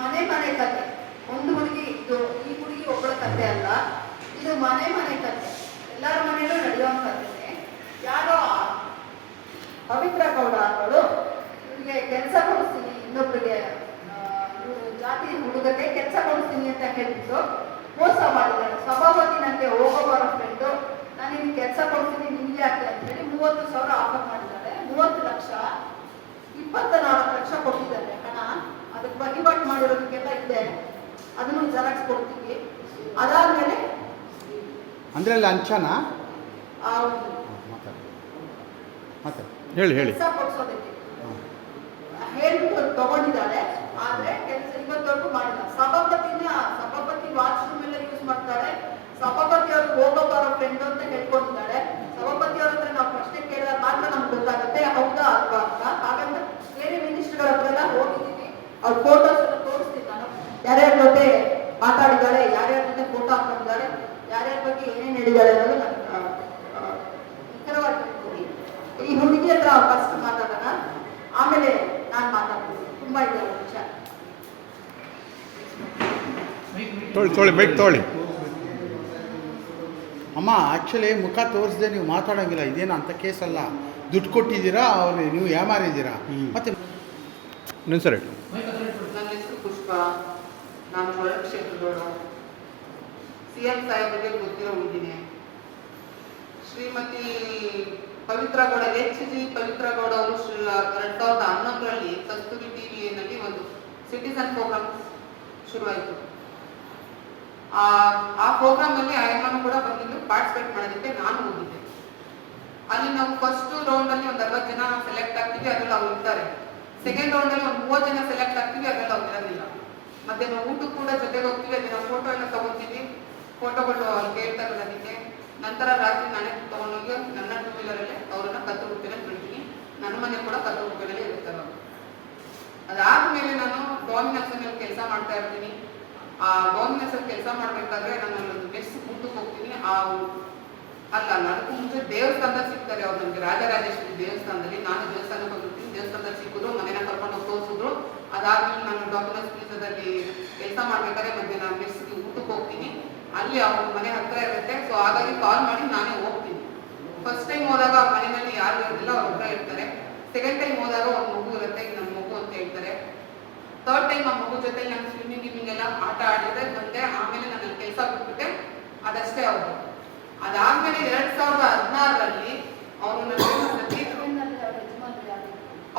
ಮನೆ ಮನೆ ಕತೆ. ಒಂದು ಹುಡುಗಿ, ಇದು ಈ ಹುಡುಗಿ ಒಬ್ಬಳ ಕತೆ ಅಲ್ಲ, ಇದು ಮನೆ ಮನೆ ಕತೆ, ಎಲ್ಲರ ಮನೆಯಲ್ಲೂ ನಡೆಯುವಂತ ಕತೆ. ಯಾರೋ ಪವಿತ್ರ ಗೌಡ ಅವಳು ಇವರಿಗೆ ಕೆಲಸ ಕೊಡಿಸ್ತೀನಿ, ಇನ್ನೊಬ್ಬರಿಗೆ ಜಾತಿ ಹುಡುಗಕ್ಕೆ ಕೆಲಸ ಕೊಡಿಸ್ತೀನಿ ಅಂತ ಹೇಳ್ಬಿಟ್ಟು ಮೋಸ ಮಾಡಿದ್ದಾಳೆ. ಸಭಾಪತಿ ನನಗೆ ಹೋಗೋ ಬರೋ ಫ್ರೆಂಡು, ನಾನು ನಿಮಗೆ ಕೆಲಸ ಕೊಡ್ತೀನಿ ನಿಮಗೆ ಯಾಕೆ ಅಂತ ಹೇಳಿ 30,000 ಆಫರ್ ಮಾಡಿದ್ದಾರೆ. 30 ಲಕ್ಷ, 24 ಲಕ್ಷ ಕೊಟ್ಟಿದ್ದಾರೆ ಹಣ. ಅದಕ್ಕೆ ವಹಿವಾಟು ಮಾಡಿರೋದಕ್ಕೆಲ್ಲ ಇದೆ, ಅದನ್ನು ಜೆರಾಕ್ಸ್ ಕೊಡ್ತೀವಿ. ಅದಾದ್ಮೇಲೆ ಅಂದ್ರೆ ಅಲ್ಲಿ ಅಂಚನ ಹೇಳಿ ಕೆಲಸ ಕೊಡ್ಸೋದಕ್ಕೆ ಹೇಳ್ಬಿಟ್ಟು ತಗೊಂಡಿದ್ದಾಳೆ. ಆದ್ರೆ ಕೆಲಸ ಇವತ್ತವರೆಗೂ ಮಾಡಿಲ್ಲ. ಸಭಾಪತಿ ವಾಶ್ರೂಮ್ ಎಲ್ಲ ಯೂಸ್ ಮಾಡ್ತಾಳೆ. ಸಭಾಪತಿ ಅವರು ಹೋಗೋ ಬರೋ ಫ್ರೆಂಡ್ ಅಂತ ಹೇಳ್ಕೊಂಡಿದ್ದಾಳೆ. ಸಭಾಪತಿ ಅವ್ರ ಹತ್ರ ನಾವು ಪ್ರಶ್ನೆ ಕೇಳಿದಾಗ ಮಾತ್ರ ನಮ್ಗೆ ಗೊತ್ತಾಗುತ್ತೆ ಹೌದಾ ಅಲ್ವಾ ಅಂತ. ಹಾಗಂತ ಬೇರೆ ಮಿನಿಸ್ಟರ್ಗಳ ಹತ್ರ ಎಲ್ಲ ಹೋಗಿದ್ದೀವಿ, ಅವ್ರ ಫೋಟೋಸ್ ಎಲ್ಲ ತೋರಿಸ್ತೀನಿ ನಾನು. ಯಾರ್ಯಾರ ಜೊತೆ ಮಾತಾಡಿದ್ದಾಳೆ, ಯಾರ್ಯಾರ ಜೊತೆ ಫೋಟೋ ಹಾಕೊಂಡಿದ್ದಾಳೆ, ಯಾರ್ಯಾರ ಬಗ್ಗೆ ಏನೇನು ಹೇಳಿದ್ದಾಳೆ ಅನ್ನೋದು ನಾನು ನಿಖರವಾಗಿ ಹೇಳ್ತೀನಿ. ಈ ಹುಡುಗಿ ಹತ್ರ ಫಸ್ಟ್ ಮಾತಾಡೋಣ, ಆಮೇಲೆ ನಾನು ಮಾತಾಡ್ತೀನಿ. ತುಂಬಾ ಇದೆ ವಿಷಯ. ತೊಳಿ ಬೈಕ್ ತೊಳಿ ಅಮ್ಮ. ಆ್ಯಕ್ಚುಲಿ ಮುಖ ತೋರಿಸದೆ ನೀವು ಮಾತಾಡೋಂಗಿಲ್ಲ, ಇದೇನು ಅಂತ ಕೇಸಲ್ಲ. ದುಡ್ಡು ಕೊಟ್ಟಿದ್ದೀರಾ, ಅವ್ರು ನೀವು ಯಾಮಾರಿದ್ದೀರಾ. ಮತ್ತೆ ನಿಮ್ಮ ಸರ್ ಹೇಳಿ. ನನ್ನ ಹೆಸರು ಪುಷ್ಪ, ನಾನು ಹೊರ ಕ್ಷೇತ್ರದವಳು. CM ಸಾಹೇಬರಿಗೆ ಗೊತ್ತಿರೋ ಹುಡುಗಿನೇ. ಶ್ರೀಮತಿ ಪವಿತ್ರ ಗೌಡ, HG ಪವಿತ್ರ ಗೌಡ ಅವರು 2011ರಲ್ಲಿ ಕಸ್ತೂರಿ ಟಿವಿಯಲ್ಲಿ ಒಂದು ಸಿಟಿಸನ್ ಪ್ರೋಗ್ರಾಮ್ ಶುರುವಾಯಿತು. ಆ ಪ್ರೋಗ್ರಾಮ್ ಅಲ್ಲಿ ಆಯಮ್ಮನು ಕೂಡ ಬಂದಿದ್ದು ಪಾರ್ಟಿಸಿಪೇಟ್ ಮಾಡೋದಕ್ಕೆ ನಾನು ಹೋಗಿದ್ದೆ. ಅಲ್ಲಿ ನಾವು ಫಸ್ಟ್ ರೌಂಡ್ ಅಲ್ಲಿ ಒಂದು 60 ಜನ ಸೆಲೆಕ್ಟ್ ಆಗ್ತೀವಿ, ಅದ್ರಲ್ಲಿ ಅವ್ರು ಇರ್ತಾರೆ. ಸೆಕೆಂಡ್ ರೌಂಡ್ ಅಲ್ಲಿ ಒಂದು 30 ಜನ ಸೆಲೆಕ್ಟ್ ಆಗ್ತೀವಿ, ಅದ್ರಲ್ಲಿ ಅವ್ರು ಇರೋದಿಲ್ಲ. ಮತ್ತೆ ನಾವು ಊಟಕ್ಕೆ ಕೂಡ ಜೊತೆಗೆ ಹೋಗ್ತೀವಿ, ಅದನ್ನ ಫೋಟೋ ಎಲ್ಲ ತಗೋತೀವಿ. ಫೋಟೋಗಳು ಅವ್ರು ಕೇಳ್ತಾರೆ ಅದಕ್ಕೆ. ನಂತರ ರಾತ್ರಿ ನಾನೇ ತಗೊಂಡೋಗಿ ನನ್ನ 2 ವೀಲರಲ್ಲಿ ಅವರನ್ನ ಕತ್ತು ರೂಪಾಯಲ್ಲಿ ಬಿಡ್ತೀನಿ. ನನ್ನ ಮನೆ ಕೂಡ ಕತ್ತು ರೂಪಾಯಲ್ಲಿ ಇರ್ತಾರೆ ಅವರು. ಅದಾದ್ಮೇಲೆ ನಾನು ಡಾಮಿನಸ್ ಅಲ್ಲಿ ಕೆಲಸ ಮಾಡ್ತಾ ಇರ್ತೀನಿ. ಆ ಡಾಮಿನಸ್ ಅಲ್ಲಿ ಕೆಲಸ ಮಾಡ್ಬೇಕಾದ್ರೆ ನಾನು ಒಂದು ಮೆಸ್ ಊಟಕ್ಕೆ ಹೋಗ್ತೀನಿ. ಅಲ್ಲ ಅದಕ್ಕೂ ಮುಂಚೆ ದೇವಸ್ಥಾನದಲ್ಲಿ ಸಿಗ್ತಾರೆ ಅವ್ರು ನನಗೆ, ರಾಜರಾಜೇಶ್ವರಿ ದೇವಸ್ಥಾನದಲ್ಲಿ. ನಾನು ದೇವಸ್ಥಾನಕ್ಕೆ ಹೋಗಿರ್ತೀನಿ, ದೇವಸ್ಥಾನದಲ್ಲಿ ಸಿಕ್ಕಿದ್ರು, ಮನೇನ ಕರ್ಕೊಂಡು ಹೋಗಿ ತೋರಿಸಿದ್ರು. ಅದಾದ್ಮೇಲೆ ನಾನು ಡಾಮಿನಸ್ ಪಿಜ್ಜಾದಲ್ಲಿ ಕೆಲಸ ಮಾಡ್ಬೇಕಾದ್ರೆ ಮತ್ತೆ ನಾನು ಮೆಸ್ಗೆ ಊಟಕ್ಕೆ ಹೋಗ್ತೀನಿ. ಅಲ್ಲಿ ಅವ್ರ ಮನೆ ಹತ್ರ ಇರುತ್ತೆ. ಸೊ ಹಾಗಾಗಿ ಕಾಲ್ ಮಾಡಿ ನಾನೇ ಹೋಗ್ತೀನಿ. ಫಸ್ಟ್ ಟೈಮ್ ಹೋದಾಗ ಮನೆಯಲ್ಲಿ ಯಾರು ಇರೋದಿಲ್ಲ, ಅವ್ರ ಹತ್ರ ಇರ್ತಾರೆ. ಸೆಕೆಂಡ್ ಟೈಮ್ ಹೋದಾಗ ಒಂದು ಮಗು ಇರುತ್ತೆ, ನನ್ನ ಮಗು ಅಂತ ಹೇಳ್ತಾರೆ. ಥರ್ಡ್ ಟೈಮ್ ಆ ಮಗು ಜೊತೆ ನಾನು ಸ್ವಿಮ್ಮಿಂಗ್ ಎಲ್ಲ ಆಟ ಆಡಿದ್ರೆ ಬಂದೆ. ಆಮೇಲೆ ನನ್ನ ಕೆಲಸ ಬಿಟ್ಬಿಟ್ಟೆ, ಅದಷ್ಟೇ ಅವ್ರು. ಅದಾದ್ಮೇಲೆ 2016ರಲ್ಲಿ ಅವರು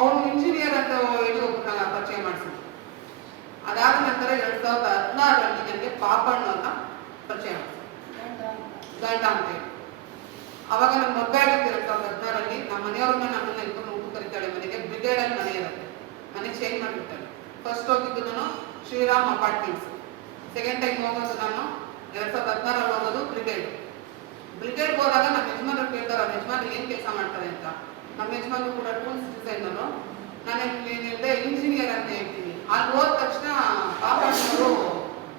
ಅವನು ಇಂಜಿನಿಯರ್ ಅಂತ ಹೇಳಿ ಒಬ್ಬರನ್ನ ಪರಿಚಯ ಮಾಡಿಸಿದ್ರು. ಅದಾದ ನಂತರ 2016ರಲ್ಲಿ ನನಗೆ ಪಾಪಣ್ಣವ್ರನ್ನ ಪರಿಚಯ ಮಾಡಿಸಿದ್ರು, ಗಂಡ ಅಂತ ಹೇಳಿ. ಅವಾಗ ನಮ್ಮ ಮದುವೆ ಆಗಿತ್ತು 2016ರಲ್ಲಿ. ನಮ್ಮ ಮನೆಯವ್ರನ್ನ ನನ್ನನ್ನು ಇಟ್ಕೊಂಡು ಊಟ ಕರಿತಾಳೆ ಮನೆಗೆ. ಬ್ರಿಗೇಡಲ್ಲಿ ಮನೆ ಇರುತ್ತೆ, ಮನೆ ಚೇಂಜ್ ಮಾಡಿಬಿಡ್ತಾಳೆ. ಫಸ್ಟ್ ಹೋಗಿದ್ದು ನಾನು ಶ್ರೀರಾಮ್ ಅಪಾರ್ಟ್ಮೆಂಟ್ಸ್. ಸೆಕೆಂಡ್ ಟೈಮ್ ಹೋಗೋದು ನಾನು 2016ರಲ್ಲಿ ಹೋಗೋದು ಬ್ರಿಗೇಡ್ ಹೋದಾಗ ನಮ್ಮ ಯಜಮಾನ್ರು ಕೇಳ್ತಾರೆ ಅವ್ರ ಯಜಮಾನ್ ಏನು ಕೆಲಸ ಮಾಡ್ತಾರೆ ಅಂತ. ನಮ್ಮ ಯಜಮಾನ್ರು ಕೂಡ ಟೂಲ್ಸ್ ಡಿಸೈನರು, ನಾನು ಏನಿದೆ ಇಂಜಿನಿಯರ್ ಅಂತ ಹೇಳ್ತೀನಿ. ಅಲ್ಲಿ ಹೋದ ತಕ್ಷಣ ಪಾಪಣ್ಣವರು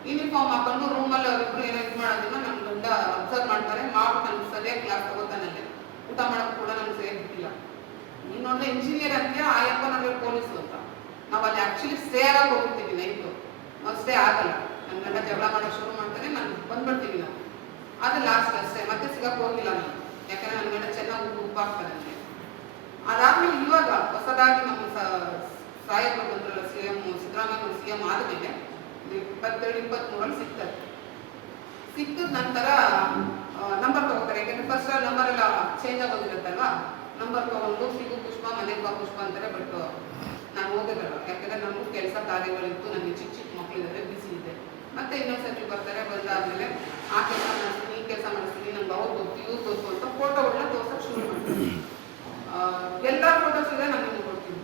ಯೂನಿಫಾರ್ಮ್ ಹಾಕೊಂಡು ರೂಮಲ್ಲಿ ಅವರಿಬ್ರು ಏನೋ ಇದು ಮಾಡೋದನ್ನ ನನ್ನ ಗಂಡ ಅಬ್ಸರ್ವ್ ಮಾಡ್ತಾರೆ. ಮಾಡ್ಬಿಟ್ಟು ನನಗೆ ಸರಿಯಾಗಿ ಕ್ಲಾಸ್ ತಗೋತಾನಲ್ಲಿ. ಊಟ ಮಾಡೋಕ್ಕೆ ಕೂಡ ನನಗೆ ಸರಿಯಾಗಿ ಬಿಟ್ಟಿಲ್ಲ. ಇನ್ನೊಂದು ಇಂಜಿನಿಯರ್ ಅಂತ ಆಯಪ್ಪ ನಮಗೆ ಪೊಲೀಸು ಅಂತ. ನಾವು ಅಲ್ಲಿ ಆ್ಯಕ್ಚುಲಿ ಸ್ಟೇ ಆಗಿ ಹೋಗ್ತೀವಿ ನೈಟು, ನಾವು ಸ್ಟೇ ಆಗಲ್ಲ. ನನ್ನ ಗಂಡ ಜಗಳ ಮಾಡೋಕ್ಕೆ ಶುರು ಮಾಡ್ತಾನೆ, ನಾನು ಬಂದ್ಬಿಡ್ತೀವಿ ನಾವು. ಅದು ಲಾಸ್ಟ್ ಅಷ್ಟೇ, ಮತ್ತೆ ಸಿಗಕ್ಕೆ ಹೋಗಿಲ್ಲ ನಾನು. ಯಾಕಂದರೆ ನನ್ನ ಗಂಡ ಚೆನ್ನಾಗಿ ಉಪ್ಪು ಹಾಕ್ತಾರೆ ನನಗೆ. ಅದಾದ್ಮೇಲೆ ಇವಾಗ ಹೊಸದಾಗಿ ನಮ್ಮ ಸಾಹೇಬರು ಬಂದ್ರಲ್ಲ, CM ಸಿದ್ದರಾಮಯ್ಯ CM ಆದಮೇಲೆ 22-23ರಲ್ಲಿ ಸಿಗ್ತಾರೆ. ಸಿಕ್ಕಿದ ನಂತರ ನಂಬರ್ ತಗೋತಾರೆ. ಯಾಕಂದರೆ ಫಸ್ಟ್ ನಂಬರ್ ಎಲ್ಲ ಚೇಂಜ್ ಆಗೋದಿರುತ್ತಲ್ವಾ. ನಂಬರ್ ತಗೊಂಡು ಸಿಗು ಪುಷ್ಪ ಮನೆಗೆ ಬಾ ಪುಷ್ಪ ಅಂತಾರೆ. ಬಟ್ ನಾನು ಹೋಗಿರಲ್ಲ, ಯಾಕಂದರೆ ನಮಗೂ ಕೆಲಸ ಕಾರ್ಯಗಳಿತ್ತು, ನನಗೆ ಚಿಕ್ಕ ಚಿಕ್ಕ ಮಕ್ಕಳಿದ್ದಾರೆ, ಬಿಸಿ ಇದೆ. ಮತ್ತೆ ಇನ್ನೊಂದ್ಸತಿ ಬರ್ತಾರೆ. ಬಂದಾದ್ಮೇಲೆ ಆ ಕೆಲಸ ಮಾಡಿಸ್ತೀನಿ, ಈ ಕೆಲಸ ಮಾಡಿಸ್ತೀನಿ, ನಂಗೆ ಅವ್ರು ಗೊತ್ತು ಇವ್ರು ಗೊತ್ತು ಅಂತ ಫೋಟೋಗಳನ್ನ ತೋರ್ಸಕ್ಕೆ ಶುರು ಮಾಡ್ತೀನಿ. ಎಲ್ಲ ಫೋಟೋಸ್ ಇದೆ, ನಾನು ನಿಮ್ಗೆ ಕೊಡ್ತೀನಿ.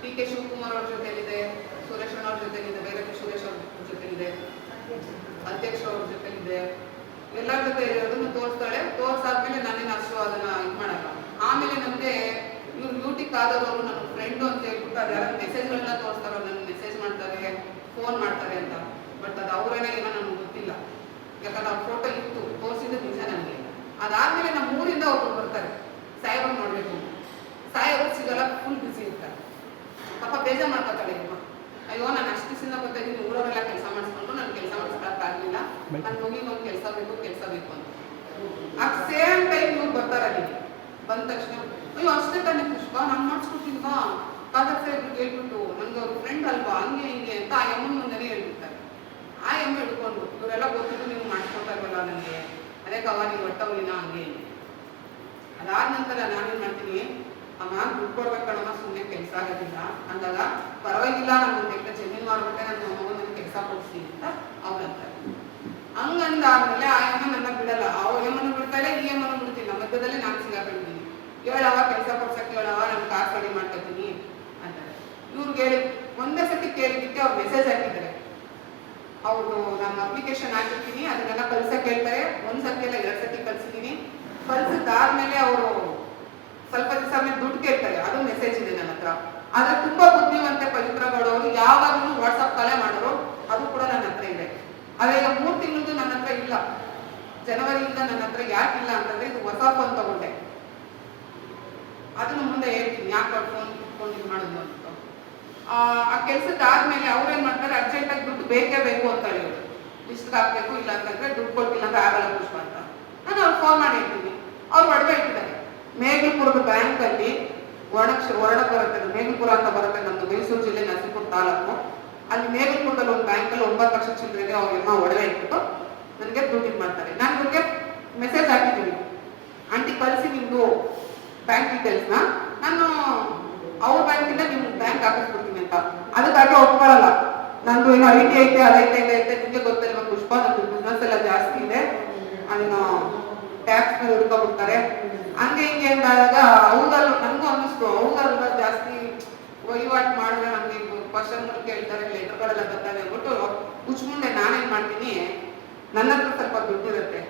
DK ಶಿವಕುಮಾರ್ ಅವ್ರ ಜೊತೆಲಿದೆ, ಸುರೇಶ್ ಅವ್ರ ಜೊತೆಲಿದೆ, ಬೇರೆ ಸುರೇಶ್ ಅವ್ರ ಜೊತೆಲಿದೆ, ಅಧ್ಯಕ್ಷ ಅವ್ರ ಜೊತೆಲಿದೆ, ಎಲ್ಲರ ಜೊತೆ ಇರೋದನ್ನು ತೋರಿಸ್ತಾಳೆ. ತೋರ್ಸಾದ್ಮೇಲೆ ನಾನೇನು ಅಷ್ಟು ಅದನ್ನ ಇದು ಮಾಡಲ್ಲ. ಆಮೇಲೆ ನಮಗೆ ಇವ್ರು ಯೂಟಿಕ್ ಆದವರು ನನ್ನ ಫ್ರೆಂಡು ಅಂತ ಹೇಳ್ಬಿಟ್ಟು ಅದು ಯಾರು ಮೆಸೇಜ್ಗಳನ್ನ ತೋರಿಸ್ತಾರೋ, ನನಗೆ ಮೆಸೇಜ್ ಮಾಡ್ತಾರೆ, ಫೋನ್ ಮಾಡ್ತಾರೆ ಅಂತ. ಬಟ್ ಅದು ಅವರೇನೇ ಏನೋ ನನಗೆ ಗೊತ್ತಿಲ್ಲ. ಯಾಕಂದ್ರೆ ಅವ್ರ ಫೋಟೋ ಇತ್ತು, ತೋರಿಸಿದ್ದು ನಿಜ ನನಗೆ. ಅದಾದ್ಮೇಲೆ ನಮ್ಮ ಊರಿಂದ ಒಬ್ಬರು ಬರ್ತಾರೆ, ಸಾಹೇಬರು ನೋಡಬೇಕು. ಸಾಹೇಬರು ಸಿಗಲ್ಲ, ಫುಲ್ ಬಿಸಿ ಇರ್ತಾರೆ. ಪಾಪ ಬೇಜಾರು ಮಾಡ್ಕೊತಾಳೆ. ಅಯ್ಯೋ ನಾನು ಅಷ್ಟು ದಿವಸದಿಂದ ಗೊತ್ತಾಗ ನನ್ನ ಮಗಿಗೆ ಒಂದು ಕೆಲಸ ಬೇಕು ಅಂತ. ಆ ಸೇಮ್ ಟೈಮ್ ಇವ್ರು ಬರ್ತಾರೆ ಅಲ್ಲಿಗೆ. ಬಂದ ತಕ್ಷಣ ಅಯ್ಯೋ ಅಷ್ಟೇ ತಾನೇ ಪುಷ್ಪ, ನಾನು ಮಾಡಿಸ್ಕೊಡ್ತೀನಿವಾ ಕಾದರ್ ಸಾಹೇಬ್ರಿಗೆ ಹೇಳ್ಬಿಟ್ಟು, ನನಗೆ ಅವ್ರ ಫ್ರೆಂಡ್ ಅಲ್ವಾ, ಹಂಗೆ ಹಿಂಗೆ ಅಂತ ಆ ಎಮ್ಮನ ಮುಂದೆನೇ ಹೇಳ್ಬಿಡ್ತಾರೆ. ಆ ಎಮ್ಮ ಹಿಡ್ಕೊಂಡು ಇವರೆಲ್ಲ ಗೊತ್ತಿದ್ದು ನೀವು ಮಾಡಿಸ್ಕೊಡ್ತಾ ಇಲ್ವಲ್ಲ ನನಗೆ, ಅದಕ್ಕೆ ನೀವು ಹೊಟ್ಟವಲಿನ ಹಂಗೆ ಹಿಂಗೆ. ಅದಾದ ನಂತರ ನಾನೇನು ಮಾಡ್ತೀನಿ, ಅಮ್ಮ ದುಡ್ಡು ಕೊಡ್ಬೇಕಲ್ಲಮ್ಮ, ಸುಮ್ಮನೆ ಕೆಲಸ ಆಗೋದಿಲ್ಲ ಅಂದಾಗ, ಪರವಾಗಿಲ್ಲ ನಾನು ಒಂದು ಜಮೀನು ಮಾಡ್ಬಿಟ್ಟೆ ನನ್ನ ಮಗನ ನನಗೆ ಕೆಲಸ ಕೊಡಿಸಿ ಅಂತ ಅವ್ರಂತಾರೆ. ಹಂಗಂದಾದ್ಮೇಲೆ ಆ ಎಮ್ಮ ನನ್ನ ಬಿಡಲ್ಲ, ಅವ್ರ ಎಮ್ಮನ್ನು ಬಿಡ್ತಾರೆ, ಈ ಎಮ್ಮನ್ನು ಬಿಡ್ತಿಲ್ಲ, ಮಧ್ಯದಲ್ಲಿ ನಾನು ಸಿಗಾಕೊಂಡಿದ್ದೀನಿ. ಹೇಳವ ಕೆಲಸ ಕೊಡ್ಸಕ್ಕೆ, ಹೇಳವ ನಾನು ಕಾಸು ರೆಡಿ ಮಾಡ್ಕೊತೀನಿ ಅಂತಾರೆ. ಇವ್ರಿಗೆ ಹೇಳಿ ಒಂದೇ ಸತಿ ಕೇಳಿದ್ದಕ್ಕೆ ಅವ್ರು ಮೆಸೇಜ್ ಹಾಕಿದ್ದಾರೆ. ಅವರು ನಮ್ಮ ಅಪ್ಲಿಕೇಶನ್ ಹಾಕಿರ್ತೀನಿ, ಅದನ್ನೆಲ್ಲ ಕಳ್ಸಕ್ಕೆ ಹೇಳ್ತಾರೆ. ಒಂದು ಸತಿ ಎಲ್ಲ 2 ಸತಿ ಕಳ್ಸಿದ್ದೀನಿ. ಕಳ್ಸಿದ್ದಾದ್ಮೇಲೆ ಅವರು ಸ್ವಲ್ಪ ದಿವಸ ಆದ್ಮೇಲೆ ದುಡ್ಡು ಕೇಳ್ತಾರೆ, ಅದು ಮೆಸೇಜ್ ಇದೆ ನನ್ನ ಹತ್ರ. ಆದ್ರೆ ತುಂಬಾ ಬುದ್ಧಿವಂತೆ ಪವಿತ್ರ ಗೌಡವರು ಯಾವಾಗಲೂ ವಾಟ್ಸಪ್ ಕಾಲೇ ಮಾಡೋರು, ಅದು ಕೂಡ ನನ್ನ ಹತ್ರ ಇದೆ. ಆದ್ರೆ ಈಗ 3 ತಿಂಗಳದ್ದು ನನ್ನ ಹತ್ರ ಇಲ್ಲ. ಜನವರಿಯಿಂದ ನನ್ನ ಹತ್ರ ಯಾಕಿಲ್ಲ ಅಂತಂದ್ರೆ, ಇದು ಹೊಸ ಫೋನ್ ತಗೊಂಡೆ. ಅದನ್ನು ಮುಂದೆ ಹೇಳ್ತೀನಿ ಯಾಕೆ ಫೋನ್ ಇದು ಮಾಡೋದು ಅಂತ. ಆ ಕೆಲಸದಾದ್ಮೇಲೆ ಅವ್ರೇನ್ ಮಾಡ್ತಾರೆ, ಅರ್ಜೆಂಟಾಗಿ ದುಡ್ಡು ಬೇಕೇ ಬೇಕು ಅಂತ ಹೇಳೋದು. ಇಷ್ಟು ಹಾಕ್ಬೇಕು, ಇಲ್ಲ ಅಂತಂದ್ರೆ ದುಡ್ಡು ಕೊಟ್ಟಿಲ್ಲ ಅಂದ್ರೆ ಆಗಲ್ಲ ಪುಷ್ಪ ಅಂತ. ನಾನು ಅವ್ರು ಫೋನ್ ಮಾಡಿ ಹೇಳ್ತೀನಿ. ಅವ್ರು ಒಡವೆ ಇಟ್ಟಿದ್ದಾರೆ ಮೇಘಲ್ಪುರದ ಬ್ಯಾಂಕ್ ಅಲ್ಲಿ. ವರ್ಣ ಬರುತ್ತೆ, ಮೇಘಲ್ಪುರ ಅಂತ ಬರುತ್ತೆ, ನಮ್ದು ಮೈಸೂರು ಜಿಲ್ಲೆ ನರಸೀಪುರ ತಾಲೂಕು. ಅಲ್ಲಿ ಮೇಘಲ್ಪುರದಲ್ಲಿ ಒಂದು ಬ್ಯಾಂಕಲ್ಲಿ 9 ಲಕ್ಷ ಚಿಲ್ಲರೆಗೆ ಅವ್ರಮ್ಮ ಒಡವೆ ಇಟ್ಬಿಟ್ಟು ನನಗೆ ದುಡ್ಡು ಇದು ಮಾಡ್ತಾರೆ. ನಾನು ಇವ್ರಿಗೆ ಮೆಸೇಜ್ ಹಾಕಿದ್ದೀನಿ, ಆಂಟಿ ಕಳಿಸಿ ನಿಮ್ದು ಬ್ಯಾಂಕ್ ಡೀಟೇಲ್ಸ್ನ, ನಾನು ಅವ್ರ ಬ್ಯಾಂಕಿಂದ ನಿಮ್ಗೆ ಬ್ಯಾಂಕ್ ಹಾಕಿಸ್ಬಿಡ್ತೀನಿ ಅಂತ. ಅದಕ್ಕಾಗಿ ಒಪ್ಕೊಳ್ಳಲ್ಲ. ನಂದು ಏನೋ ಐಟಿ ಐತೆ, ಅದೈತೆ ನಿಮಗೆ ಗೊತ್ತಿಲ್ವ ಪುಷ್ಪ, ನಮ್ದು ಬಿಸ್ನೆಸ್ ಎಲ್ಲ ಜಾಸ್ತಿ ಇದೆ, ಅದನ್ನು ಟ್ಯಾಕ್ಸ್ ಮೇಲೆ ಹುಡ್ಕೊಬಿಡ್ತಾರೆ ಹಂಗೆ ಹಿಂಗೆ ಅಂದಾಗ, ಹೌದಲ್ಲ ನನಗೂ ಅನ್ನಿಸ್ತು, ಹೌದಲ್ವ ಜಾಸ್ತಿ ವಹಿವಾಟು ಮಾಡಿದ್ರೆ ನಮ್ಗೆ ಕ್ವಶನ್ಗಳು ಕೇಳ್ತಾರೆ, ಲೆಟರ್ಗಳೆಲ್ಲ ಬರ್ತಾರೆ ಅಂದ್ಬಿಟ್ಟು ಮುಂದೆ ನಾನೇನ್ ಮಾಡ್ತೀನಿ, ನನ್ನ ಹತ್ರ ಸ್ವಲ್ಪ ದುಡ್ಡಿರುತ್ತೆ,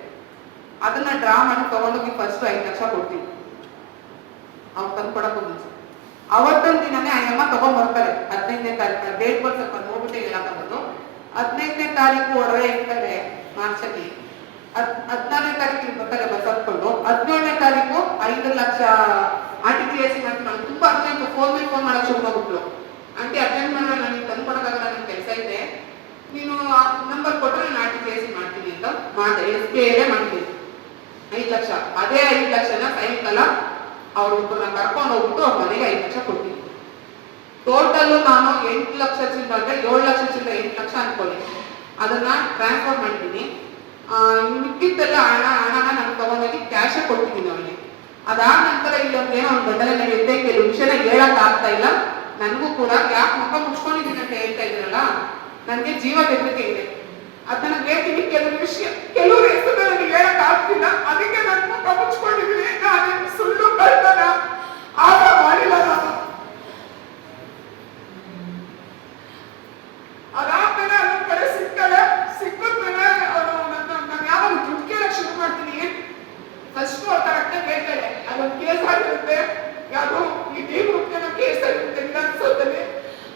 ಅದನ್ನ ಡ್ರಾ ಮಾಡಿ ತಗೊಂಡೋಗಿ ಫಸ್ಟ್ 5 ಲಕ್ಷ ಕೊಡ್ತೀನಿ ಅವ್ರು ತಂದು ಕೊಡಕ್ಕೂ ಮುಂಚೆ. ಅವತ್ತೊಂದು ದಿನನೇ ಆ ಅಮ್ಮ ತಗೊಂಡ್ಬರ್ತಾರೆ. 15ನೇ ತಾರೀಕು ಡೇಟ್ ಬಂದು ಸ್ವಲ್ಪ ನೋಡ್ಬಿಟ್ಟೆ ಹೇಳಕ್ಕಾಗೋದು. 15ನೇ ತಾರೀಕು ಒಡವೆ ಇರ್ತಾರೆ ಮಾರ್ಚಲ್ಲಿ. 14ನೇ ತಾರೀಕಿಗೆ ಬರ್ತಾರೆ ಬಸ್ ಹತ್ಕೊಂಡು. 17ನೇ ತಾರೀಕು 5 ಲಕ್ಷ RTGS ಮಾಡಿ ನಾನು ತುಂಬಾ ಅರ್ಜೆಂಟ್ ಫೋನ್ ಮಾಡಕ್ ಶುರು ಮಾಡ್ಬಿಟ್ಲು. ಆಂಟಿ ಅಟೆಂಡ್ ಮಾಡಿದ್ರೆ ನನಗೆ ತಂದು ಕೊಡಕ್ಕಾಗಲ್ಲ, ನನ್ನ ಕೆಲಸ ಇದೆ, ನೀನು ಆ ನಂಬರ್ ಕೊಟ್ಟರೆ ನಾನು RTGS ಮಾಡ್ತೀನಿ ಅಂತ ಮಾಡಿದೆ. SBI ಮಾಡ್ತೀನಿ 5 ಲಕ್ಷ. ಅದೇ 5 ಲಕ್ಷನ ಸಾಯಂಕಾಲ ಅವ್ರೊಬ್ಬರನ್ನ ಕರ್ಕೊಂಡು ಹೋಗ್ಬಿಟ್ಟು ಅವ್ರ ಮನೆಗೆ 5 ಲಕ್ಷ ಕೊಡ್ತೀನಿ. ಟೋಟಲ್ ನಾನು 8 ಲಕ್ಷ ಚಿಲ್ಲರೆ, 7 ಲಕ್ಷ ಚಿಲ್ಲರೆ, 8 ಲಕ್ಷ ಅನ್ಕೊಳ್ಳಿ, ಅದನ್ನ ಟ್ರಾನ್ಸ್ಫರ್ ಮಾಡ್ತೀನಿ. ಮಿಕ್ಕಿದ್ದೆಲ್ಲ ಹಣನ ನಾನು ತಗೊಂಡೋಗಿ ಕ್ಯಾಶೇ ಕೊಡ್ತಿದ್ದೀನಿ ಅವನಿಗೆ. ಅದಾದ ನಂತರ ಇಲ್ಲೊಂದೇನೋ ಒಂದು ಗಂಡನ ನಡೆಯುತ್ತೆ, ಕೆಲವು ವಿಷಯನ ಹೇಳಕ್ ಆಗ್ತಾ ಇಲ್ಲ ನನಗೂ ಕೂಡ. ಯಾಕೆ ಮುಖ ಮುಚ್ಕೊಂಡಿದ್ದೀನಿ ಅಂತ ಹೇಳ್ತಾ ಇದ್ರಲ್ಲ, ನನಗೆ ಜೀವ ಬೆದರಿಕೆ ಇದೆ, ಅದನ್ನ ಹೇಳ್ತೀನಿ. ಕೆಲವರು ಹೆಸರು ನನಗೆ ಹೇಳಕ್ ಆಗ್ತಿಲ್ಲ, ಅದಕ್ಕೆ ನನ್ನ ಮುಖ ಮುಚ್ಕೊಂಡಿದ್ದೀನಿ. ನಾನೇನು ಸುಳ್ಳು ಕಳ್ತನ ಆಗ ಮಾಡಿಲ್ಲ ನಾನು. ಅದಾದ್ಮೇಲೆ ಅದೊಂದ್ ಕಡೆ ಸಿಕ್ಕಿದ್ಮೇಲೆ ನಾನು ಯಾವಾಗ ದುಡ್ಡು ಕೇಳಕ್ ಶುರು ಮಾಡ್ತೀನಿ, ಫಸ್ಟ್ ಅವ್ರ ಕರೆಕ್ಟಾಗಿ ಹೇಳ್ತಾರೆ ಅದೊಂದು ಕೇಸ್ ಆಗಿರುತ್ತೆ, ಯಾವುದು ಈ ಗ್ರೂಪ್ನ ಕೇಸ್ ಆಗಿರುತ್ತೆ ವಿಧಾನಸೌಧದಲ್ಲಿ.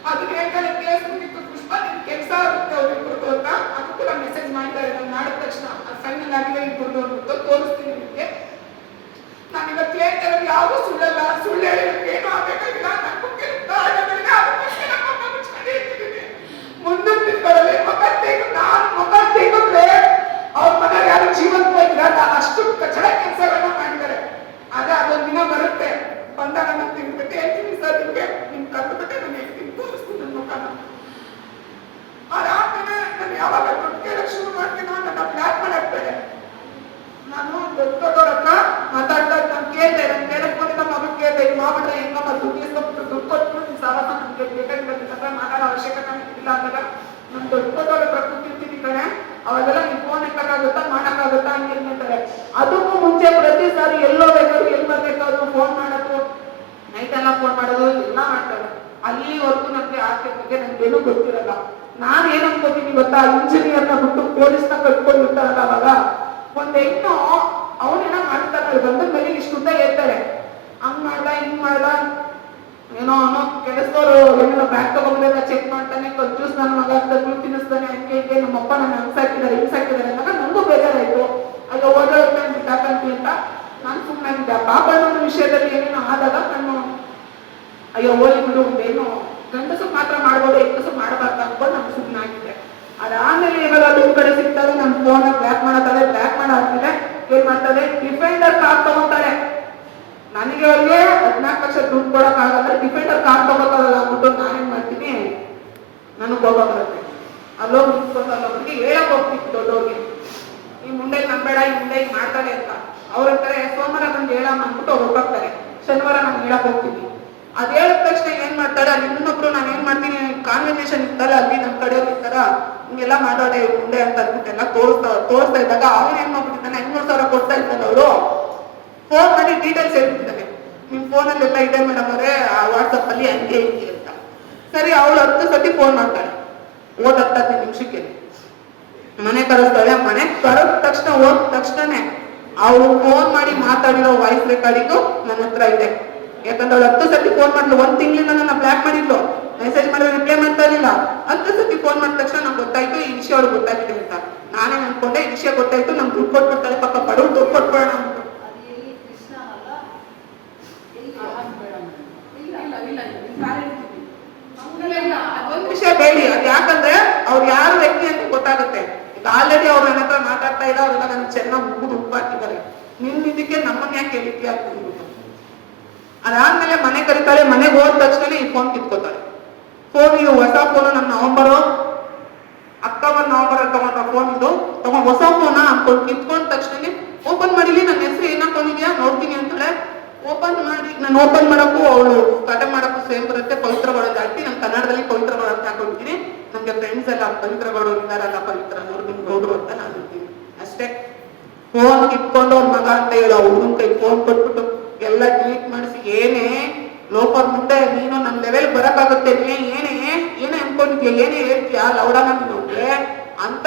ಅದನ್ನ ಹೇಳ್ತಾರೆ ಕೇಸ್ ಮುಗಿತು ಪುಷ್ಪ, ನಿನ್ ಕೆಲಸ ಆಗುತ್ತೆ ಅವ್ರಿಬ್ರದ್ದು ಅಂತ. ಅದಕ್ಕೂ ನಾನು ಮೆಸೇಜ್ ಮಾಡಿದ್ದಾರೆ, ನಾನು ಮಾಡಿದ ತಕ್ಷಣ ಫೈನಲ್ ಆಗಿದೆ ಇಬ್ಬರದು ಅಂದ್ಬಿಟ್ಟು ತೋರಿಸ್ತೀನಿ ನಿಮಗೆ. ನಾನು ಇವತ್ತು ಹೇಳ್ತಾ ಇರೋದು ಯಾವುದು ಸುಳ್ಳಲ್ಲ, ಸುಳ್ಳು ಹೇಳೋದಕ್ಕೆ ಏನೂ ಆಗಬೇಕಾಗಿಲ್ಲ. ನನಗೂ ಕೆಲಸ ಅದಕ್ಕೋಸ್ಕರ ಮುಖ ಮುಚ್ಕೊಂಡೇ ಇರ್ತಿದ್ದೀನಿ. ಮುಂದಿನ ದಿನಗಳಲ್ಲಿ ನಾನು ಮುಖ ತೆಗೆದ್ರೆ ಅವ್ರ ಮನೆಯಲ್ಲಿ ಯಾರು ಜೀವಂತವಾಗಿರಲ್ಲ, ಅಷ್ಟು ಕಚಡ ಕೆಲಸಗಳನ್ನ ಮಾಡಿದ್ದಾರೆ. ಆದ್ರೆ ಅದೊಂದು ದಿನ ಬರುತ್ತೆ, ಬಂದಾಗ ನಾನು ತಿನ್ಬಿಟ್ಟು ಹೇಳ್ತೀನಿ ಸರ್ ನಿಮ್ಗೆ, ನಿಮ್ ಕರ್ಬಿಟ್ಟೆ ನಾನು ಹೇಳ್ತೀನಿ, ತೋರಿಸ್ತೀನಿ ನನ್ನ ಮುಖನ. ಅದಾದ್ಮೇಲೆ ನಾನು ಯಾವಾಗ ದುಡ್ಡು ಕೇಳಕ್ ಶುರು ಮಾಡ್ತೀನೋ ನನ್ನ ಬ್ಲಾಕ್ ಮಾಡಾಕ್ತಾರೆ. ನಾನು ದೊಡ್ಡವ್ರ ಹತ್ರ ಮಾತಾಡ್ತಾ ನಾನು ಕೇಳ್ದೆ, ನನ್ನ ಬೇರೆ ಫೋನಿಂದ ಮಗು ಕೇಳ್ದೆ, ಇದು ಮಾಡ್ಬಿಟ್ರೆ ಹೆಂಗಮ್ಮ ದುಡ್ಡು ಇಸ್ಕೊಬಿಟ್ಟು ದುಡ್ಡು ಕೊಟ್ಬಿಟ್ಟು ನಿನ್ ಸಾಲ ನಮ್ಗೆ ಬೇಕಾಗಿಲ್ಲ ಮಾತಾಡೋ ಅವಶ್ಯಕತೆ ಇಲ್ಲ ಅಂದಾಗ ನಾನು ದೊಡ್ಡವ್ರ ಹತ್ರ ಕೂತಿರ್ತೀನಿ ಕಣೆ, ಅವಾಗೆಲ್ಲ ನೀವು ಫೋನ್ ಎತ್ತಕ್ಕಾಗುತ್ತಾ ಮಾಡಕ್ಕಾಗುತ್ತಾ ಹಂಗೆ ಅಂತಾರೆ. ಅದಕ್ಕೂ ಮುಂಚೆ ಪ್ರತಿ ಸಾರಿ ಎಲ್ಲೋ ಬೇಕಾದ್ರು ಎಲ್ಲಿ ಬರ್ಬೇಕಾದ್ರು ಫೋನ್ ಮಾಡೋದು, ನೈಟ್ ಎಲ್ಲ ಫೋನ್ ಮಾಡೋದು ಎಲ್ಲ ಮಾಡ್ತಾರೆ. ಅಲ್ಲಿವರೆಗೂ ನಮ್ಗೆ ಆಸ್ತಿ ಬಗ್ಗೆ ನನ್ಗೇನು ಗೊತ್ತಿರಲ್ಲ. ನಾನು ಏನ್ ಅನ್ಕೋತೀನಿ ಗೊತ್ತಾ, ಇಂಜಿನಿಯರ್ನ ಬಿಟ್ಟು ಪೊಲೀಸ್ನ ಕಟ್ಕೊಂಡಿರ್ತಾರಲ್ಲ, ಅವಾಗ ಒಂದ್ ಹೆಣ್ಣು ಅವನೇನ ಮಾಡ್ತಾರೆ, ಬಂದ ಮೇಲೆ ಇಷ್ಟು ಉದ್ದ ಹೇಳ್ತಾರೆ, ಹಂಗ್ ಮಾಡ್ದ ಹಿಂಗ್ ಮಾಡ್ದ, ಏನೋ ಅವನು ಕೆಲಸದವರು ಏನೇನೋ ಬ್ಯಾಗ್ ತಗೊಂಡ್ರೆ ಚೆಕ್ ಮಾಡ್ತಾನೆ, ಕನ್ಫ್ಯೂಸ್ ನನ್ನ ಮಗ ದುಡ್ಡು ತಿನ್ನಿಸ್ತಾನೆ, ಹಂಗೆ ಹಿಂಗೆ ನಮ್ಮಪ್ಪ ನನ್ನ ಹಂಸಾಕಿದ್ದಾರೆ ಹಿಂಸಾಕಿದ್ದಾರೆ ಅಂದಾಗ ನನಗೂ ಬೇಜಾರಾಯ್ತು. ಅಯ್ಯೋ ಓಡಾಡ್ತಾನೆ ಬಿಟ್ಟಾಕಂತಿ ಅಂತ ನಾನು ಸುಮ್ಮನಾಗಿದ್ದೆ. ಬಾಬಣ್ಣನ ವಿಷಯದಲ್ಲಿ ಏನೇನೋ ಆದಾಗ ನಾನು ಅಯ್ಯೋ ಹೋಲಿ ಬಿಡು, ಒಂದೇನು ಗಂಡಸು ಮಾತ್ರ ಮಾಡ್ಬೋದು, ಹೆಂಗಸು ಮಾಡಬಾರ್ದು ಅನ್ಕೊಂಡು ನಾನು ಸುಮ್ಮನಾಗಿದ್ದೆ. ಅದಾದ್ಮೇಲೆ ಇವಾಗ ದುಡ್ಡು ಕಡೆ ಸಿಗ್ತಾರೆ, ನಾನು ಫೋನ್ ಬ್ಲಾಕ್ ಮಾಡತ್ತಾಳೆ, ಬ್ಲಾಕ್ ಮಾಡಿ ಹಾಕ್ತಿದೆ. ಏನ್ ಮಾಡ್ತಾರೆ, ಡಿಫೆಂಡರ್ ಕಾರ್ ತಗೋತಾರೆ. ನನಗೆ ಅವ್ರಿಗೆ 14 ಲಕ್ಷ ದುಡ್ಡು ಕೊಡಕ್ ಆಗಲ್ಲ, ಡಿಫೆಂಡರ್ ಕಾರ್ ತಗೋತಾರಲ್ಲ ಅಂದ್ಬಿಟ್ಟು ನಾನೇನ್ ಮಾಡ್ತೀನಿ, ನನಗೆ ಕೋಪ ಬರುತ್ತೆ. ಅಲ್ಲೋಗಿ ನಿಂತ್ಕೊಂಡು ಅಲ್ಲೊಬ್ರಿಗೆ ಹೇಳಕ್ ಹೋಗ್ತಿತ್ತು ದೊಡ್ಡವ್ರಿಗೆ, ಈ ಮುಂದೆ ನಂಬೇಡ, ಈ ಮುಂದೆ ಈಗ ಮಾಡ್ತಾರೆ ಅಂತ. ಅವ್ರಂತಾರೆ ಸೋಮವಾರ ಬಂದು ಹೇಳಮ್ಮ ಅಂದ್ಬಿಟ್ಟು ಅವ್ರು ಹೋಗ್ತಾರೆ. ಶನಿವಾರ ನಾನು ಹೇಳಕ್ ಹೋಗ್ತೀನಿ. ಅದ್ ಹೇಳಿದ ತಕ್ಷಣ ಏನ್ ಮಾಡ್ತಾರೆ, ಅಲ್ಲಿ ಇನ್ನೊಬ್ರು ನಾನು ಏನ್ ಮಾಡ್ತೀನಿ, ಕಾನ್ವರ್ಸೇಷನ್ ಇತ್ತಲ್ಲ ಅಲ್ಲಿ ನಮ್ಮ ಕಡೆಯವ್ರು ಇರ್ತಾರ, ಹಿಂಗೆಲ್ಲ ಮಾಡೋಡೆ ಮುಂದೆ ಅಂತ ಅಂದ್ಬಿಟ್ಟೆಲ್ಲ ತೋರಿಸ್ತಾ ಇದ್ದಾಗ ಅವ್ನು ಏನ್ ಮಾಡ್ಬಿಟ್ಟಿದ್ದಾನೆ, 500,000 ಕೊಡ್ತಾ ಇದ್ದಾನೆ. ಅವರು ಫೋನ್ ಮಾಡಿ ಡೀಟೇಲ್ಸ್ ಹೇಳ್ತಿದ್ದಾನೆ, ನಿಮ್ ಫೋನಲ್ಲೆಲ್ಲ ಇದೆ ಮೇಡಮ್ ಅವರೇ, ವಾಟ್ಸಪ್ ಅಲ್ಲಿ ಹಂಗೆ ಹಿಂಗೆ ಅಂತ. ಸರಿ, ಅವಳು 10 ಸತಿ ಫೋನ್ ಮಾಡ್ತಾಳೆ. 15 ನಿಮಿಷಕ್ಕೆ ಮನೆ ಕರೆಸ್ತಾಳೆ. ಮನೆ ಕರೆದ ತಕ್ಷಣ ಹೋದ ತಕ್ಷಣನೇ ಅವಳು ಫೋನ್ ಮಾಡಿ ಮಾತಾಡಿರೋ ವಾಯ್ಸ್ ರೆಕಾರ್ಡಿಂಗು ನನ್ನ ಹತ್ರ ಇದೆ. ಯಾಕಂದ್ರೆ ಅವಳು 10 ಸತಿ ಫೋನ್ ಮಾಡ್ಲು, 1 ತಿಂಗಳಿಂದ ನನ್ನ ಬ್ಲಾಕ್ ಮಾಡಿದ್ಲು, ಮೆಸೇಜ್ ಮಾಡಿದ್ರೆ ರಿಪ್ಲೈ ಮಾಡ್ತಾ ಇರಲಿಲ್ಲ. 10 ಸತಿ ಫೋನ್ ಮಾಡಿದ ತಕ್ಷಣ ನಂಗೆ ಗೊತ್ತಾಯ್ತು ಈ ವಿಷಯ ಅವ್ರಿಗೆ ಗೊತ್ತಾಗಿದೆ ಅಂತ. ನಾನೇ ಅನ್ಕೊಂಡೆ ಈ ವಿಷಯ ಗೊತ್ತಾಯ್ತು, ನಮ್ಗೆ ದುಡ್ಡು ಕೊಟ್ಬಿಡ್ತಾಳೆ, ಪಾಪ ಬಡವ್ರು ದುಡ್ಡು ಕೊಟ್ಬೇಡ ಅಂದ್ಬಿಟ್ಟು. ಒಂದ್ ವಿಷಯ ಬೇಡಿ, ಅದ್ ಯಾಕಂದ್ರೆ ಅವ್ರು ಯಾರು ವ್ಯಕ್ತಿ ಅಂತ ಗೊತ್ತಾಗುತ್ತೆ. ಈಗ ಆಲ್ರೆಡಿ ಅವ್ರ ನನ್ನ ಹತ್ರ ಮಾತಾಡ್ತಾ ಇಲ್ಲ, ಅವ್ರೆಲ್ಲ ನನ್ ಚೆನ್ನಾಗಿ ಮುಗಿದು ಉಪ್ಪಾಕಿದ್ದಾರೆ. ನಿನ್ ಇದಕ್ಕೆ ನಮ್ಮನ್ನ ಯಾಕೆ ಕೇಳಿದ್ಯಾ ಅಂದ್ಬಿಟ್ಟು. ಅದಾದ್ಮೇಲೆ ಮನೆ ಕರೀತಾಳೆ. ಮನೆಗೆ ಹೋದ ತಕ್ಷಣ ಈ ಫೋನ್ ಕಿತ್ಕೋತಾಳೆ. ಫೋನ್ ಇದು ಹೊಸ ಫೋನು, ನನ್ನ ನವೆಂಬರ್ ತಗೊಂಡ ಫೋನ್ ಇದು ತಗೊಂಡ್ ಹೊಸ ಫೋನ ಅನ್ಕೊಂಡು ಕಿತ್ಕೊಂಡ ತಕ್ಷಣ ಓಪನ್ ಮಾಡಿಲಿ, ನನ್ನ ಹೆಸರು ಏನ್ ಹಾಕೊಂಡಿದ್ಯಾ ನೋಡ್ತೀನಿ ಅಂತಾಳೆ. ಓಪನ್ ಮಾಡಿ ನಾನು ಓಪನ್ ಮಾಡಕ್ಕೂ ಅವಳು ಕಟೆ ಮಾಡಕ್ಕೂ ಸೇಮ್ ಬರುತ್ತೆ. ಪವಿತ್ರಗೌಡ ಜಾಸ್ತಿ, ನಾನು ಕನ್ನಡದಲ್ಲಿ ಪವಿತ್ರಗೌಡ ಅಂತ ಹಾಕೊಳ್ತೀನಿ. ನಮ್ಗೆ ಫ್ರೆಂಡ್ಸ್ ಎಲ್ಲ ಪವಿತ್ರಗೌಡರು ಇದ್ದಾರಲ್ಲ, ಪವಿತ್ರ ಗೌಡರು ಅಂತ ನಾನು ಇರ್ತೀನಿ ಅಷ್ಟೇ. ಫೋನ್ ಕಿತ್ಕೊಂಡು ಅವ್ರ ಮಗ ಅಂತ ಹೇಳು ಹುಡುಗನ ಕೈ ಫೋನ್ ಕೊಟ್ಬಿಟ್ಟು ಎಲ್ಲ ಡಿಲೀಟ್ ಮಾಡಿಸಿ, ಏನೇ ಲೋಪರ್ ಮುಂದೆ ನೀನು ನನ್ನ ಲೆವೆಲ್ ಬರಕ್ಕಾಗುತ್ತೆ, ಏನೇ ಅನ್ಕೊಂಡಿದ್ಯಾ, ಏನೇ ಹೇಳ್ತೀಯಾ ಲೌಡಾನ ನೋಡ್ರೆ ಅಂತ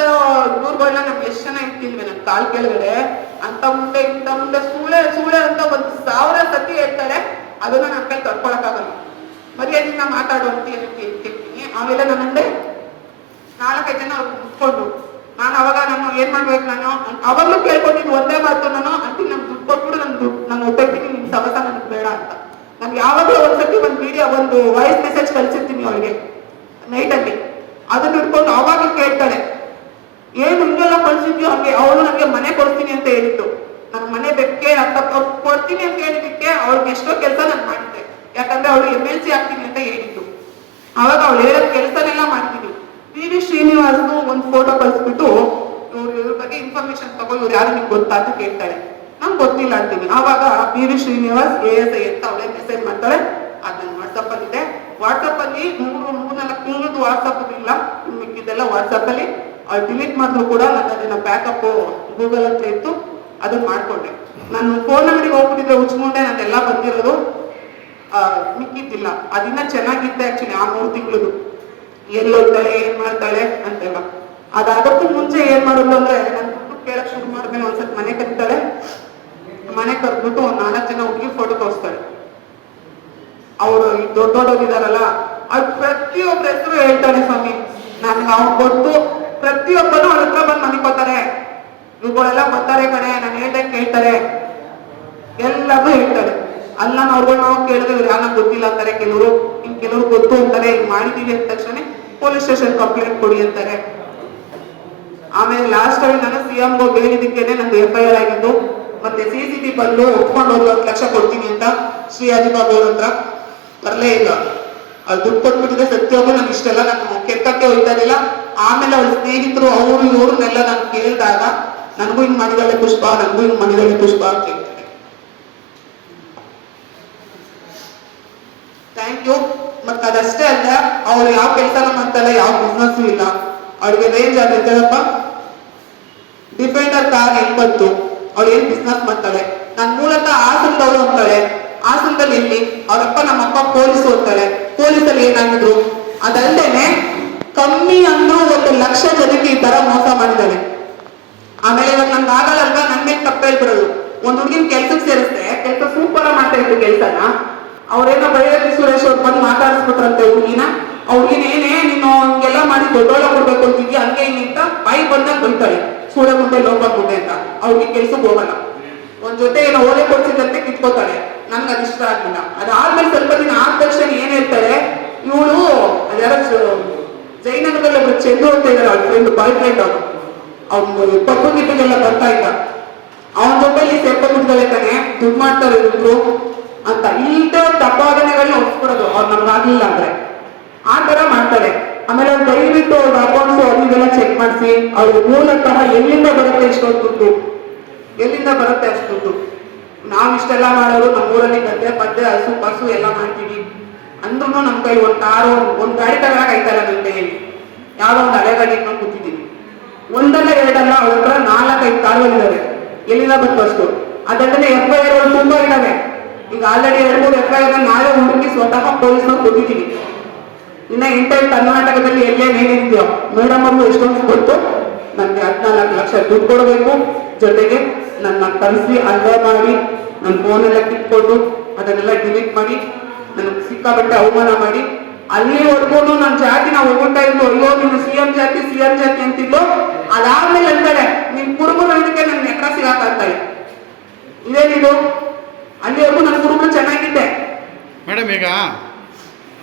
ಇವ್ರುಗಳನ್ನ ನಮ್ಗೆ ಎಷ್ಟು ಜನ ಇರ್ತಿಲ್ವಿ ನನ್ನ ಕಾಲ್ ಕೆಳಗಡೆ. ಅಂತ ಮುಂದೆ ಇಂತ ಮುಂದೆ ಸೂಳೆ ಅಂತ 1,000 ಸತಿ ಹೇಳ್ತಾರೆ. ಅದನ್ನ ನನ್ನ ಕೈ ತಡ್ಕೊಳಕ್ಕಾಗಲ್ಲ. ಮರ್ಯಾದಿಂದ ಮಾತಾಡು ಅಂತ ಹೇಳ್ತೀನಿ. ಆಮೇಲೆ ನನ್ನಂದೆ 4-5 ಜನ ಅವ್ರು ಮುಟ್ಕೊಂಡು ನಾನು ಅವಾಗ ನಾನು ಏನ್ ಮಾಡ್ಬೇಕು, ನಾನು ಅವಾಗ್ಲೂ ಕೇಳ್ಕೊಂಡಿದ್ದು ಒಂದೇ ಮಾತು, ನಾನು ಅಂತಿ ನಮ್ಗೆ ದುಡ್ಡು ಕೊಟ್ಬಿಡು, ನಾನು ಒಪ್ಪಿರ್ತೀನಿ, ನಿಮ್ ಸವಸ ನನಗೆ ಬೇಡ ಅಂತ. ನನ್ಗೆ ಯಾವಾಗಲೂ ಒಂದ್ಸತಿ ಒಂದು ವಿಡಿಯೋ, ಒಂದು ವಾಯ್ಸ್ ಮೆಸೇಜ್ ಕಳ್ಸಿರ್ತೀನಿ ಅವಳಿಗೆ ನೈಟಲ್ಲಿ. ಅದನ್ನ ಇಟ್ಕೊಂಡು ಅವಾಗ್ಲೂ ಕೇಳ್ತಾಳೆ, ಏನು ಹಿಂಗೆಲ್ಲ ಕಳ್ಸಿದ್ಯೋ ಹಂಗೆ. ಅವಳು ನನಗೆ ಮನೆ ಕೊಡ್ತೀನಿ ಅಂತ ಹೇಳಿದ್ದು, ನನ್ನ ಮನೆ ಬೆಕ್ಕೆ ಅಂತ ಕೊಡ್ತೀನಿ ಅಂತ ಹೇಳಿದ್ದಕ್ಕೆ ಅವ್ಳಿಗೆ ಎಷ್ಟೋ ಕೆಲಸ ನಾನು ಮಾಡಿದ್ದೆ. ಯಾಕಂದ್ರೆ ಅವಳು MLC ಆಗ್ತೀನಿ ಅಂತ ಹೇಳಿದ್ದು. ಅವಾಗ ಅವಳು ಹೇಳೋದ್ ಕೆಲಸನೆಲ್ಲ ಮಾಡ್ತೀನಿ. PV ಶ್ರೀನಿವಾಸ್ದು ಒಂದು ಫೋಟೋ ಕಳ್ಸ್ಬಿಟ್ಟು ಇವ್ರ ಬಗ್ಗೆ ಇನ್ಫಾರ್ಮೇಶನ್ ತಗೊಂಡು ಇವ್ರು ಯಾರು ನಿಮ್ಗೆ ಗೊತ್ತಾ ಅಂತ ಕೇಳ್ತಾಳೆ. ನಂಗೆ ಗೊತ್ತಿಲ್ಲ ಅಂತೀನಿ. ಆವಾಗ PV ಶ್ರೀನಿವಾಸ್ ASI ಅಂತ ಅವಳೇ ಮೆಸೇಜ್ ಮಾಡ್ತಾಳೆ. ಅದು ನನ್ನ ವಾಟ್ಸಪ್ ಅಲ್ಲಿ ಇದೆ. ವಾಟ್ಸಪ್ ಅಲ್ಲಿ 3-4 ತಿಂಗಳದ್ದು ವಾಟ್ಸಪ್ ಇಲ್ಲ, ಮಿಕ್ಕಿದೆಲ್ಲ ವಾಟ್ಸಪ್ ಅಲ್ಲಿ. ಅವ್ರು ಡಿಲೀಟ್ ಮಾಡಿದ್ರು ಕೂಡ ನಾನು ಅದನ್ನ ಬ್ಯಾಕಪ್ ಗೂಗಲ್ ಅಂತ ಇತ್ತು, ಅದನ್ನ ಮಾಡ್ಕೊಂಡೆ. ನಾನು ಫೋನ್ ಅಂಗಡಿಗೆ ಹೋಗ್ಬಿಟ್ಟಿದ್ರೆ ಉಚ್ಕೊಂಡೆ, ನಂದೆಲ್ಲ ಬಂದಿರೋದು ಮಿಕ್ಕಿದ್ದಿಲ್ಲ. ಅದಿನ್ನ ಚೆನ್ನಾಗಿತ್ತೆ ಆಕ್ಚುಲಿ ಆ 3 ತಿಂಗಳದು. ಎಲ್ಲೋಗ್ತಾಳೆ, ಏನ್ ಮಾಡ್ತಾಳೆ ಅಂತೆಲ್ಲ. ಅದಾಗಕ್ಕೂ ಮುಂಚೆ ಏನ್ ಮಾಡೋದು ಅಂದ್ರೆ, ನಾನು ದುಡ್ಡು ಕೇಳಕ್ ಶುರು ಮಾಡಿದ್ಮೇಲೆ ಒಂದ್ಸತಿ ಮನೆ ಕರೀತಾಳೆ. ಮನೆ ಕರೆದ್ಬಿಟ್ಟು 4 ಜನ ಹುಡುಗಿ ಫೋಟೋ ತೋರಿಸ್ತಾಳೆ. ಅವರು ದೊಡ್ಡೋರಿದಾರಲ್ಲ, ಅದು ಪ್ರತಿಯೊಬ್ಬರ ಹೆಸರು ಹೇಳ್ತಾಳೆ. ಸ್ವಾಮಿ ನನ್ಗೆ ಅವ್ನು ಗೊತ್ತು, ಪ್ರತಿಯೊಬ್ಬರು ಅವ್ರ ಹತ್ರ ಬಂದು ಮನೆ ಕೊಡ್ತಾರೆ, ಇವುಗಳೆಲ್ಲ ಬರ್ತಾರೆ ಕಣೆ, ನಾನು ಹೇಳ್ದಂಗೆ ಕೇಳ್ತಾರೆ, ಎಲ್ಲರೂ ಹೇಳ್ತಾರೆ. ಅಲ್ಲ ಅವ್ರುಗಳು ನಾವು ಕೇಳಿದ್ರೆ ಇವ್ರು ಯಾರು ಗೊತ್ತಿಲ್ಲ ಅಂತಾರೆ, ಕೆಲವರು ಗೊತ್ತು ಅಂತಾರೆ. ಈಗ ಮಾಡಿದೀವಿ ಅಂದ ತಕ್ಷಣ ಪೊಲೀಸ್ ಸ್ಟೇಷನ್ ಕಂಪ್ಲೇಂಟ್ ಕೊಡಿ ಅಂತಾರೆ. ಆಮೇಲೆ ಲಾಸ್ಟ್ ಅಲ್ಲಿ ನಾನು CM ಹೋಗಿ ಹೇಳಿದಕ್ಕೇನೆ ನಂದು FIR ಆಗಿದ್ದು. ಮತ್ತೆ CCTV ಬಂದು ಒಪ್ಕೊಂಡು ಹೋಗಿ 1 ಲಕ್ಷ ಕೊಡ್ತೀನಿ ಅಂತ ಶ್ರೀ ಅಜಿಬಾಬು ಅವ್ರ ಹತ್ರ ಬರಲೇ ಇಲ್ಲ. ಅದು ದುಡ್ಡು ಕೊಟ್ಬಿಟ್ಟಿದ್ರೆ ಸತ್ಯೋಗು ನಾನು ಇಷ್ಟೆಲ್ಲ ನಾನು ಕೆತ್ತಕ್ಕೆ ಹೋಗ್ತಾ ಇರಲಿಲ್ಲ. ಆಮೇಲೆ ಅವ್ರ ಸ್ನೇಹಿತರು ಅವರು ಇವ್ರನ್ನೆಲ್ಲ ನಾನು ಕೇಳಿದಾಗ ನನಗೂ ಹಿಂಗ್ ಮಾಡಿದಾಳೆ ಪುಷ್ಪ, ನನಗೂ ಹಿಂಗ್ ಮಾಡಿದಾಳೆ ಪುಷ್ಪ ಅಂತ ಹೇಳ್ತಾರೆ. Thank you. ಮತ್ತ ಅದಷ್ಟೇ ಅಲ್ಲ, ಅವ್ರು ಯಾವ ಕೆಲಸನ ಮಾಡ್ತಾಳೆ, ಯಾವ ಬಿಸ್ನೆಸ್ ಇಲ್ಲ. ಅವ್ಳಿಗೆ ರೇಂಜ್ ಆಗಿರ್ತದಪ್ಪ. ಡಿಫೆಂಡರ್ ಕಾರ್ 80, ಅವಳು ಏನ್ ಬಿಸ್ನೆಸ್ ಮಾಡ್ತಾಳೆ. ನಾನು ಮೂಲತಃ ಹಾಸನದವಳು ಅಂತಾಳೆ. ಹಾಸನದಲ್ಲಿ ಎಲ್ಲಿ ಅವ್ರಪ್ಪ ನಮ್ಮಪ್ಪ ಪೊಲೀಸ್ ಓದ್ತಾಳೆ. ಪೊಲೀಸಲ್ಲಿ ಏನಾಗಿದ್ರು. ಅದಲ್ಲದೇನೆ ಕಮ್ಮಿ ಅಂದ್ರೂ 1 ಲಕ್ಷ ಜನಕ್ಕೆ ಈ ತರ ಮೋಸ ಮಾಡಿದ್ದಾಳೆ. ಆಮೇಲೆ ಇವಾಗ ನಂಗೆ ಆಗಲ್ಲಲ್ವಾ, ನನ್ ಮೇಲೆ ತಪ್ಪ ಹೇಳ್ಬಿಡೋದು. ಒಂದ್ ಹುಡುಗಿನ ಕೆಲ್ಸಕ್ಕೆ ಸೇರಿಸ್ತೆ, ಕೆಲಸ ಸೂಪರ್ ಮಾಡ್ತಾ ಇತ್ತು ಕೆಲ್ಸನ. ಅವ್ರೇನೋ ಬೈರತಿ ಸುರೇಶ್ ಅವ್ರು ಬಂದು ಮಾತಾಡಿಸ್ಬಿಟ್ರಂತೆ ಹುಡುಗಿನ. ಹುಡುಗಿನ ಏನೇ ನೀನು ಹಿಂಗೆಲ್ಲ ಮಾಡಿ ದೊಡ್ಡೊಳ ಕೊಡ್ಬೇಕು ಅಂತಿದ್ಯಾ, ಹಂಗೆ ಹಿಂಗೆ ಅಂತ ಬಾಯಿ ಬಂದಾಗ ಬೈತಾಳೆ. ಸೂರ್ಯ ಮುಂದೆ ಲೋಕ ಮುಂದೆ ಅಂತ. ಅವ್ರಿಗೆ ಕೆಲ್ಸಕ್ಕೆ ಹೋಗಲ್ಲ. ಒಂದ್ ಜೊತೆ ಏನೋ ಓಲೆ ಕೊಡ್ಸಿದಂತೆ ಕಿತ್ಕೋತಾಳೆ. ನನ್ಗೆ ಅದು ಇಷ್ಟ ಆಗ್ಲಿಲ್ಲ. ಅದಾದ್ಮೇಲೆ ಸ್ವಲ್ಪ ದಿನ ಆದ ತಕ್ಷಣ ಏನ್ ಹೇಳ್ತಾರೆ, ಇವಳು ಅದ್ಯಾರ ಜೈನಗರದಲ್ಲಿ ಒಬ್ಬರು ಚೆಂಡು ಅಂತ ಇದ್ದಾರೆ, ಅವ್ರ ಫ್ರೆಂಡ್ ಬಾಯ್ ಫ್ರೆಂಡ್ ಅವರು. ಅವ್ನು ಪಪ್ಪು ಗಿಪ್ಪಗೆಲ್ಲ ಬರ್ತಾ ಇದ್ದ. ಅವನ ಜೊತೆಲಿ ಸೇರ್ಕೊಂಡ್ಬಿಡ್ತವೆ ತಾನೆ, ದುಡ್ಡು ಮಾಡ್ತಾರೆ ಇದ್ರು ಅಂತ ಈಗ ತಪ್ಪಾದನೆಗಳನ್ನ ಹೊಡ್ಸ್ಬಿಡೋದು ಅವ್ರು ನಮ್ಗೆ ಆಗ್ಲಿಲ್ಲ ಅಂದ್ರೆ ಆ ತರ ಮಾಡ್ತಾರೆ. ಆಮೇಲೆ ಅವ್ರು ದಯವಿಟ್ಟು ಅವ್ರ ಅಕೌಂಟ್ಸ್ ಅದನ್ನೆಲ್ಲ ಚೆಕ್ ಮಾಡಿಸಿ ಅವ್ರ ಮೂಲತಃ ಎಲ್ಲಿಂದ ಬರುತ್ತೆ ಇಷ್ಟೊಂದು ದುಡ್ಡು, ಎಲ್ಲಿಂದ ಬರುತ್ತೆ ಅಷ್ಟು ದುಡ್ಡು. ನಾವ್ ಇಷ್ಟೆಲ್ಲ ಮಾಡೋರು ನಮ್ಮೂರಲ್ಲಿ ಗದ್ದೆ ಪದ್ದೆ ಹಸು ಪಸು ಎಲ್ಲ ಮಾಡ್ತೀವಿ ಅಂದ್ರೂ ನಮ್ ಕೈ ಒಂದ್ ಕಾರು ಒಂದ್ ಗಾಡಿ ತಗೊಳಕ್ ಆಯ್ತಲ್ಲ ನಮ್ ಕೈಯಲ್ಲಿ. ಯಾವ್ದೋ ಒಂದು ಹಳೆ ಗಾಡಿ ಇಟ್ಕೊಂಡು ಕೂತಿದ್ದೀವಿ. ಒಂದಲ್ಲ ಎರಡಲ್ಲ ಅವ್ರ ಹತ್ರ 4-5 ಕಾರುಗಳಿದಾವೆ. ಎಲ್ಲಿಂದ ಬಂತು ಅಷ್ಟು? ಅದಲ್ಲದೆ FIR ತುಂಬಾ ಇದಾವೆ. ಈಗ ಆಲ್ರೆಡಿ 2-3 FIR ನಾವೇ ಹುಡುಕಿ ಸ್ವತಃ ಪೊಲೀಸ್ನವ್ರು ಕೊಟ್ಟಿದ್ದೀವಿ. ಇನ್ನ ಎಂಟೈರ್ ಕರ್ನಾಟಕದಲ್ಲಿ ಎಲ್ಲೇನೇನಿದೆಯೋ ಮೇಡಮ್ ಅವ್ರು ಎಷ್ಟೊಂದು ಗೊತ್ತು. ನನ್ಗೆ 14 ಲಕ್ಷ ದುಡ್ಡು ಕೊಡಬೇಕು, ಜೊತೆಗೆ ನನ್ನ ಕಳಿಸಿ ಅಲ್ವ ಮಾಡಿ ನನ್ನ ಫೋನೆಲ್ಲ ಕಿತ್ಕೊಂಡು ಅದನ್ನೆಲ್ಲ ಡಿಲೀಟ್ ಮಾಡಿ ನನಗೆ ಸಿಕ್ಕಾಬಟ್ಟೆ ಅವಮಾನ ಮಾಡಿ ಅಲ್ಲಿವರೆಗೂ ನನ್ನ ಜಾತಿನ ಹೋಗ್ತಾ ಇದ್ದು, ಅಯ್ಯೋ ನೀನು CM ಜಾತಿ ಅಂತಿದ್ದು. ಅದಾದ್ಮೇಲೆ ಅಂತಾರೆ ನಿನ್ ಕುರುಬರು ಇದಕ್ಕೆ ನನ್ ಎಕರ ಸಿಗಾಕಂತಾರೆ. ಇದೇನಿದು? ಅಲ್ಲಿವರೆಗೂ ನನ್ನ ಕುರುಬರು ಚೆನ್ನಾಗಿದ್ದೆ. ಮೇಡಮ್ ಈಗ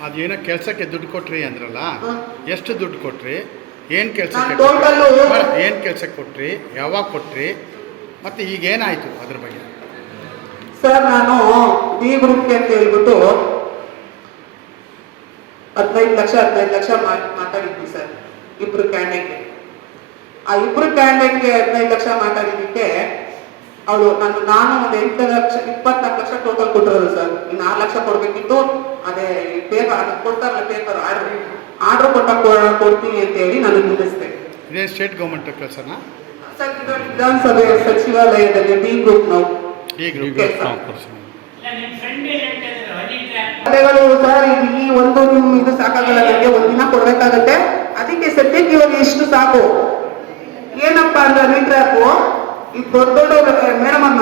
ಅದೇನೋ ಕೆಲಸಕ್ಕೆ ದುಡ್ಡು ಕೊಟ್ರಿ ಅಂದ್ರಲ್ಲ, ಎಷ್ಟು ದುಡ್ಡು ಕೊಟ್ರಿ, ಏನು ಕೆಲಸಕ್ಕೆ ಟೋಟಲ್ಲು ಏನು ಕೆಲಸಕ್ಕೆ ಕೊಟ್ರಿ, ಯಾವಾಗ ಕೊಟ್ರಿ, ಮತ್ತೆ ಈಗ ಏನಾಯ್ತು ಅದ್ರ ಬಗ್ಗೆ? ಸರ್ ನಾನು ಡಿ ಗ್ರೂಪ್ಗೆ ಅಂತ ಹೇಳ್ಬಿಟ್ಟು 15 ಲಕ್ಷ ಮಾತಾಡಿದ್ವಿ ಸರ್ ಇಬ್ರು ಕ್ಯಾಂಡಿಡೇಟ್ಗೆ. ಆ ಇಬ್ರು ಕ್ಯಾಂಡಿಡೇಟ್ಗೆ 15 ಲಕ್ಷ ಮಾತಾಡಿದ್ದಕ್ಕೆ ಅವಳು ನಾನು ಒಂದು 24 ಲಕ್ಷ ಟೋಟಲ್ ಕೊಟ್ಟಿರೋದು ಸರ್. ಇನ್ನು 6 ಲಕ್ಷ ಕೊಡ್ಬೇಕಿತ್ತು. ಅದೇ ಪೇಪರ್ ಅದು ಕೊಡ್ತಾರಲ್ಲ ಪೇಪರ್ ಆರ್ಡರ್ ಕೊಡ್ತೀನಿ ಅಂತ ಹೇಳಿ ನಾನು ನಿಲ್ಲಿಸಿದೆ. ಇದೇ ಸ್ಟೇಟ್ ಗೌರ್ಮೆಂಟ್ ಕೆಲಸನಾ ಸರ್? ಇದು ವಿಧಾನಸಭೆ ಸಚಿವಾಲಯದಲ್ಲಿ ಡಿ ಗ್ರೂಪ್ ನಾವು ಅಲೆಗಳು ಸರ್. ಈ ಒಂದು ನಿಮ್ ಇದು ಸಾಕಾಗಲ್ಲ, ನನಗೆ ಒಂದಿನ ಕೊಡ್ಬೇಕಾಗತ್ತೆ. ಅದಕ್ಕೆ ಸದ್ಯಕ್ಕೆ ಇವಾಗ ಎಷ್ಟು ಸಾಕು ಏನಪ್ಪಾ ಅಂದ್ರೆ ರೀಟ್ರ್ಯಾಪು ಈಗ ದೊಡ್ಡ ಮೇಡಮ್ ಅವ್ರು